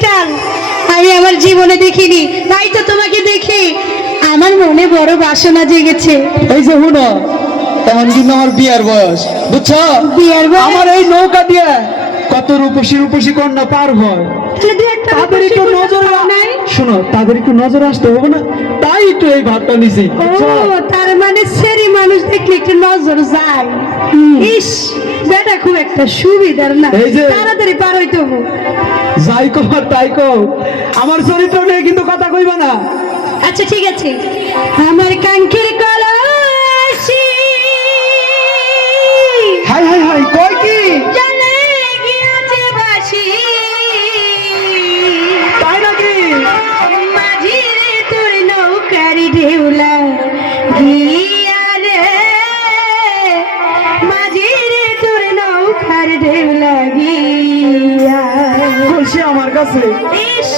Theatre আমি আমার জীবনে দেখিনি, তাই তো তোমাকে দেখি আমার মনে বড় বাসনা জেগেছে। এই যে হুনো, এখন কিন্তু আমার বিয়ার বয়স, বুঝছো? বিয়ার বয়স? আমার এই নৌকা দিয়ে কত রূপসী রূপসী কন্যা পার হয়, তাদের একটু নজর নাই। শোনো, তাদের একটু নজর আসতে হবে না, তাই একটু এই ভাতটা নিছি। ও তার মানে সেরি মানুষ দেখলে একটু নজর যায়। ইস, বেটা খুব একটা সুবিধার না, এই যে- তাড়াতাড়ি পার হইতে হবে। যাই কো আর তাই কো, আমার চরিত্র নিয়ে কিন্তু কথা কইবা না। আচ্ছা ঠিক আছে। আমার কাঙ্ক্ষের কলসি হাই হাই হাই, কয় কি? জলে গিয়েছে বাসি, তাই নাকি? মাঝিরে তোর নৌকার ঢেউলা গিয়া রে, মাঝিরে তোর নৌকার ঢেউলা গিয়া। কলসি আমার কাছে। ইস,